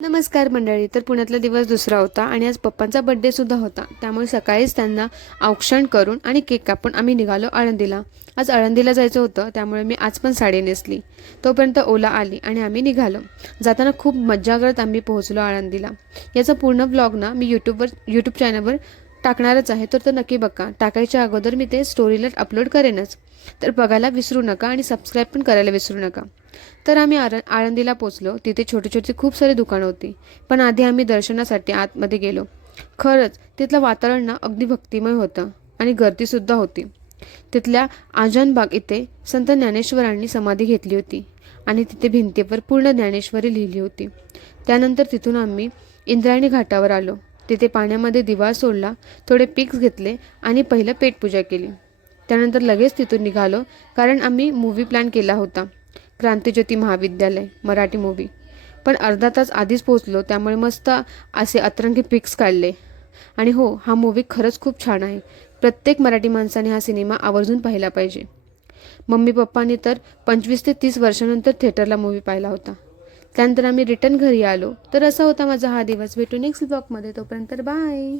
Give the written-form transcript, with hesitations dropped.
नमस्कार मंडळी. तर पुण्यातला दिवस दुसरा होता आणि आज पप्पांचा बड्डे सुद्धा होता. त्यामुळे सकाळीच त्यांना औक्षण करून आणि केक कापून आम्ही निघालो आळंदीला. आज आळंदीला जायचं होतं, त्यामुळे मी आज पण साडी नेसली. तोपर्यंत ओला आली आणि आम्ही निघालो. जाताना खूप मज्जा करत आम्ही पोहोचलो आळंदीला. याचा पूर्ण व्लॉग ना मी यूट्यूब चॅनलवर टाकणारच आहे, तर तो नक्की बघा. टाकायच्या अगोदर मी ते स्टोरीला अपलोड करेनच, तर बघायला विसरू नका आणि सबस्क्राईब पण करायला विसरू नका. तर आम्ही आळंदीला पोचलो. तिथे छोटी छोटी खूप सारी दुकानं होती, पण आधी आम्ही दर्शनासाठी आतमध्ये गेलो. खरंच तिथलं वातावरण ना अगदी भक्तिमय होतं आणि गर्दीसुद्धा होती. तिथल्या आजानबाग इथे संत ज्ञानेश्वरांनी समाधी घेतली होती आणि तिथे भिंतीवर पूर्ण ज्ञानेश्वरी लिहिली होती. त्यानंतर तिथून आम्ही इंद्रायणी घाटावर आलो. तिथे पाण्यामध्ये दिवा सोडला, थोडे पिक्स घेतले आणि पहिलं पेटपूजा केली. त्यानंतर लगेच तिथून निघालो, कारण आम्ही मूवी प्लॅन केला होता, क्रांतिज्योती महाविद्यालय मराठी मूवी. पण अर्धा तास आधीच पोहोचलो, त्यामुळे मस्त असे अतरंगी पिक्स काढले. आणि हो, हा मूवी खरंच खूप छान आहे. प्रत्येक मराठी माणसाने हा सिनेमा आवर्जून पाहिला पाहिजे. मम्मी पप्पांनी तर 25 ते 30 वर्षानंतर थिएटरला मूवी पाहिला होता. त्यानंतर आम्ही रिटर्न घरी आलो. तर असा होता माझा हा दिवस. भेटू नेक्स्ट ब्लॉगमध्ये. तोपर्यंत बाय.